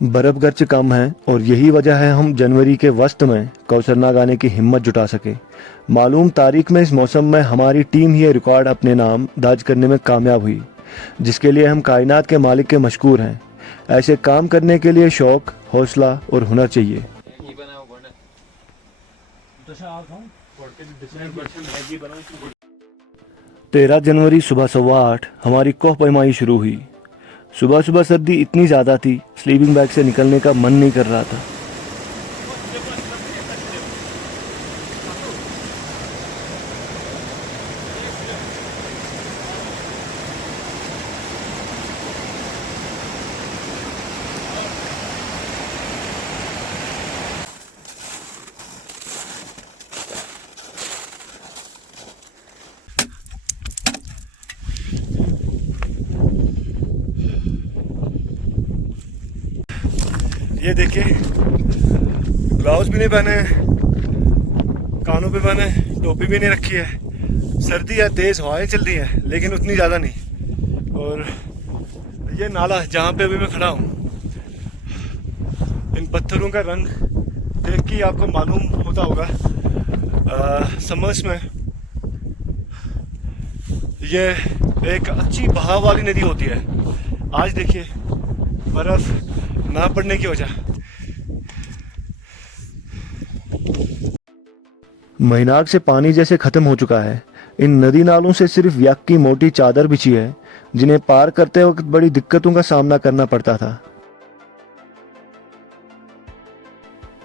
बर्फ गर्च कम है और यही वजह है हम जनवरी के वस्त में कौसरनाग आने की हिम्मत जुटा सके। मालूम तारीख में इस मौसम में हमारी टीम ही ये रिकॉर्ड अपने नाम दर्ज करने में कामयाब हुई, जिसके लिए हम कायनात के मालिक के मशकूर हैं। ऐसे काम करने के लिए शौक, हौसला और हुनर चाहिए। 13 जनवरी सुबह 8:15 हमारी कोह पैमाई शुरू हुई। सुबह सुबह सर्दी इतनी ज़्यादा थी, स्लीपिंग बैग से निकलने का मन नहीं कर रहा था। ये देखिए, ग्लव्स भी नहीं पहने, कानों पे पहने, टोपी भी नहीं रखी है। सर्दी है, तेज़ हवाएं चल रही हैं, लेकिन उतनी ज़्यादा नहीं। और ये नाला जहाँ पे अभी मैं खड़ा हूँ, इन पत्थरों का रंग देख के आपको मालूम होता होगा समर्स में ये एक अच्छी बहाव वाली नदी होती है। आज देखिए बर्फ़ ना पड़ने की वजह। महीनाग से पानी जैसे खत्म हो चुका है। इन नदी नालों से सिर्फ यक की मोटी चादर बिछी है, जिन्हें पार करते वक्त बड़ी दिक्कतों का सामना करना पड़ता था।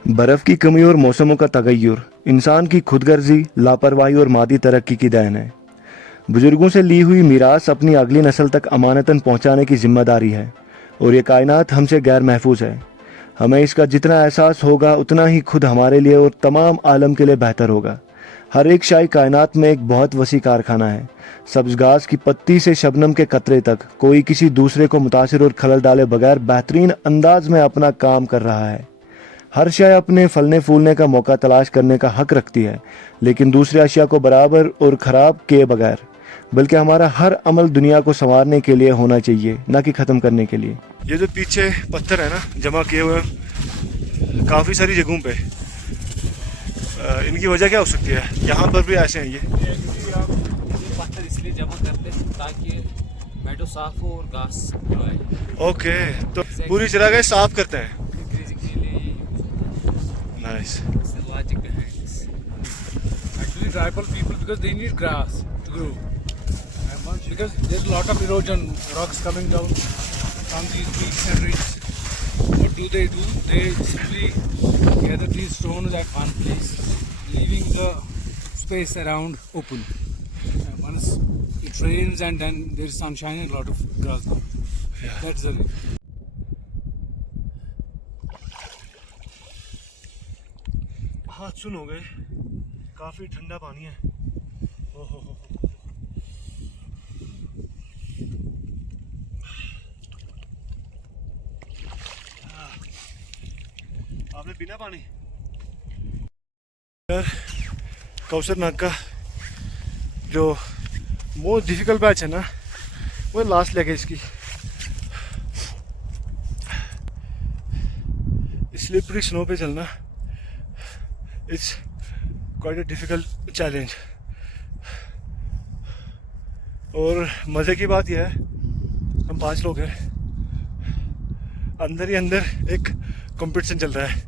बर्फ की कमी और मौसमों का तगय्युर इंसान की खुदगर्जी, लापरवाही और मादी तरक्की की देन है। बुजुर्गों से ली हुई मीरास अपनी अगली नस्ल तक अमानतन पहुंचाने की जिम्मेदारी है, और ये कायनात हमसे गैर महफूज है। हमें इसका जितना एहसास होगा उतना ही खुद हमारे लिए और तमाम आलम के लिए बेहतर होगा। हर एक शाई कायनात में एक बहुत वसी कारखाना है। सब्ज़ घास की पत्ती से शबनम के कतरे तक कोई किसी दूसरे को मुतासिर और खलल डाले बगैर बेहतरीन अंदाज में अपना काम कर रहा है। हर शय अपने फलने फूलने का मौका तलाश करने का हक रखती है, लेकिन दूसरे अशिया को बराबर और ख़राब किए बगैर। बल्कि हमारा हर अमल दुनिया को संवारने के लिए होना चाहिए, ना कि ख़त्म करने के लिए। ये जो पीछे पत्थर है ना जमा किए हुए काफ़ी सारी जगहों पे, इनकी वजह क्या हो सकती है? यहाँ पर भी ऐसे हैं ये पत्थर इसलिए जमा करते हैं ताकि मेडो साफ हो और घास आए। ओके, तो पूरी जगह साफ करते हैं। Nice. Logic behind this. Actually, tribal people, because they need grass to grow. And because there's a lot of erosion, rocks coming down from these peaks and ridges. What do? They simply gather these stones at one place, leaving the space around open. And once it rains and then there's sunshine and a lot of grass comes. Yeah. That's the reason. हाथ सुन हो गए, काफी ठंडा पानी है। ओहो हो। आपने पीना पानी? यार, कौसरनाग का जो मोस्ट डिफिकल्ट बैच है ना, वो लास्ट लेग है इसकी। स्लिपरी स्नो पे चलना it's quite a difficult challenge. और मज़े की बात यह है, हम 5 लोग हैं, अंदर ही अंदर एक कंपटीशन चल रहा है,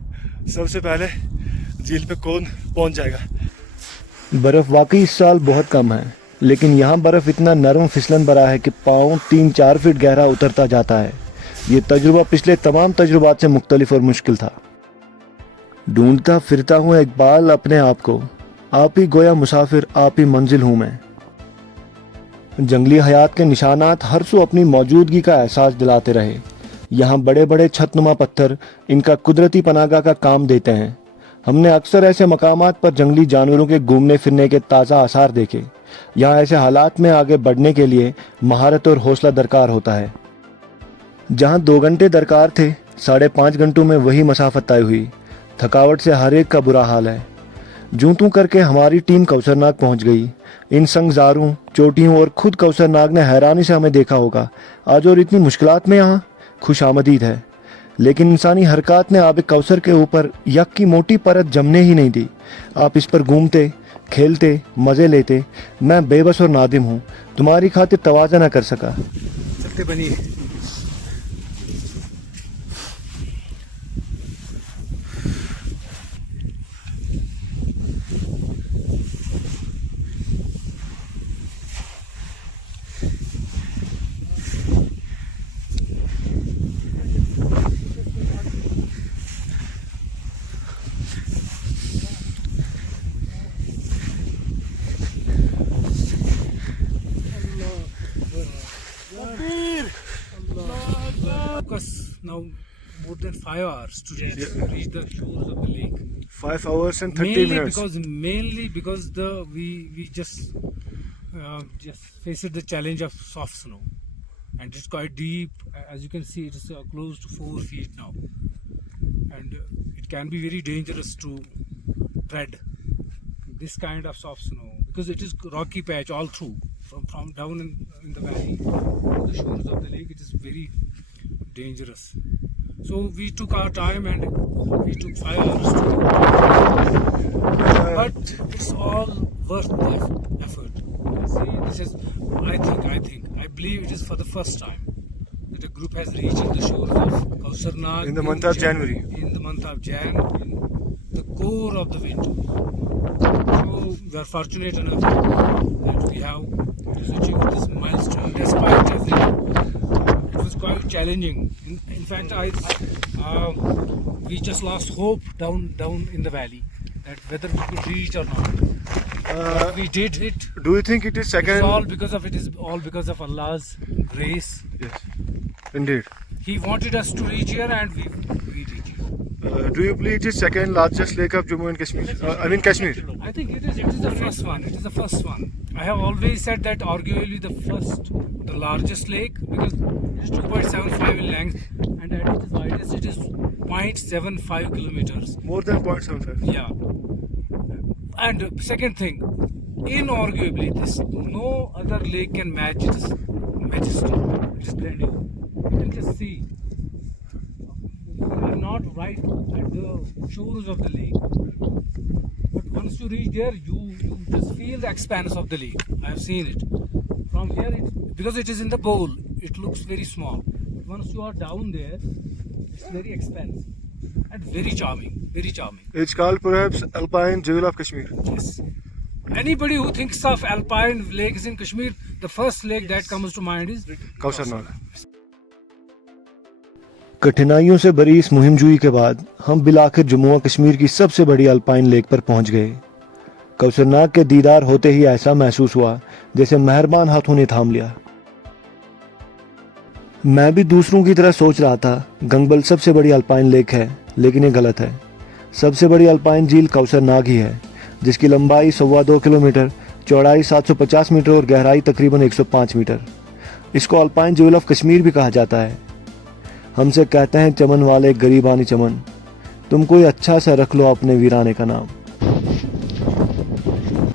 सबसे पहले झील पे कौन पहुंच जाएगा। बर्फ़ वाकई इस साल बहुत कम है, लेकिन यहाँ बर्फ़ इतना नरम फिसलन भरा है कि पाँव 3-4 फीट गहरा उतरता जाता है। ये तजुर्बा पिछले तमाम तजुर्बात से मुख्तलिफ और मुश्किल था। ढूंढता फिरता हूँ इकबाल अपने आप को, आप ही गोया मुसाफिर, आप ही मंजिल हूँ मैं। जंगली हयात के निशानात हर सू अपनी मौजूदगी का एहसास दिलाते रहे। यहाँ बड़े बड़े छतनुमा पत्थर इनका कुदरती पनागा का काम देते हैं। हमने अक्सर ऐसे मकामात पर जंगली जानवरों के घूमने फिरने के ताज़ा आसार देखे। यहाँ ऐसे हालात में आगे बढ़ने के लिए महारत और हौसला दरकार होता है। जहाँ 2 घंटे दरकार थे, 5.5 घंटों में वही मसाफत तय हुई। थकावट से हर एक का बुरा हाल है। जूं तूं करके हमारी टीम कौसरनाग पहुंच गई। इन संगजारों, चोटियों और खुद कौसरनाग ने हैरानी से हमें देखा होगा। आज और इतनी मुश्किलात में यहाँ खुश आमदीद है। लेकिन इंसानी हरकत ने आब कौसर के ऊपर यक की मोटी परत जमने ही नहीं दी। आप इस पर घूमते, खेलते, मज़े लेते। मैं बेबस और नादिम हूँ, तुम्हारी खातिर तवाज़ा न कर सका। चलते बनिए। Took us now more than 5 hours to reach the shores of the lake. 5 hours and 30 minutes. Mainly because we just faced the challenge of soft snow, and it's quite deep. As you can see, it is close to 4 feet now, and it can be very dangerous to tread this kind of soft snow because it is rocky patch all through from down in the valley to the shores of the lake. It is very dangerous. So we took our time and we took 5 hours but it's all worth the effort. See, this is I believe it is for the first time that a group has reached the shores of Kausar Nag in the month of January. In the month of Jan, in the core of the winter. So we are fortunate enough that we have achieved this milestone despite everything. It was quite challenging. In fact, we just lost hope down in the valley that whether we could reach or not. But we did it. Do you think it is second? It is all because of Allah's grace. Yes, indeed. He wanted us to reach here, and we reached here. Do you believe it is second largest lake of Jammu and Kashmir? I mean Kashmir. I think it is the first one. It is the first one. I have always said that arguably the largest lake because it is 2.75 in length and at its widest it is 0.75 kilometers. More than 0.75. Yeah. And second thing, inarguably, no other lake can match its majesty, its splendor. You can just see. We are not right at the shores of the lake. But once you reach there, you just feel the expanse of the lake. I have seen it. From here, because it is in the bowl, it looks very small. Once you are down there, it's very expansive and very charming. Very charming. It's called perhaps Alpine Jewel of Kashmir. Yes. Anybody who thinks of alpine lakes in Kashmir, the first lake that comes to mind is Kausar Nag. कठिनाइयों से भरी इस मुहिमजूई के बाद हम बिलाखिर जम्मू और कश्मीर की सबसे बड़ी अल्पाइन लेक पर पहुंच गए। कौसर नाग के दीदार होते ही ऐसा महसूस हुआ जैसे मेहरबान हाथों ने थाम लिया। मैं भी दूसरों की तरह सोच रहा था गंगबल सबसे बड़ी अल्पाइन लेक है, लेकिन ये गलत है। सबसे बड़ी अल्पाइन झील कौसर नाग ही है, जिसकी लंबाई 2.25 किलोमीटर, चौड़ाई 750 मीटर और गहराई तकरीबन 105 मीटर। इसको अल्पाइन ज्वेल ऑफ कश्मीर भी कहा जाता है। हमसे कहते हैं चमन वाले गरीबानी चमन, तुम कोई अच्छा सा रख लो अपने वीराने का नाम।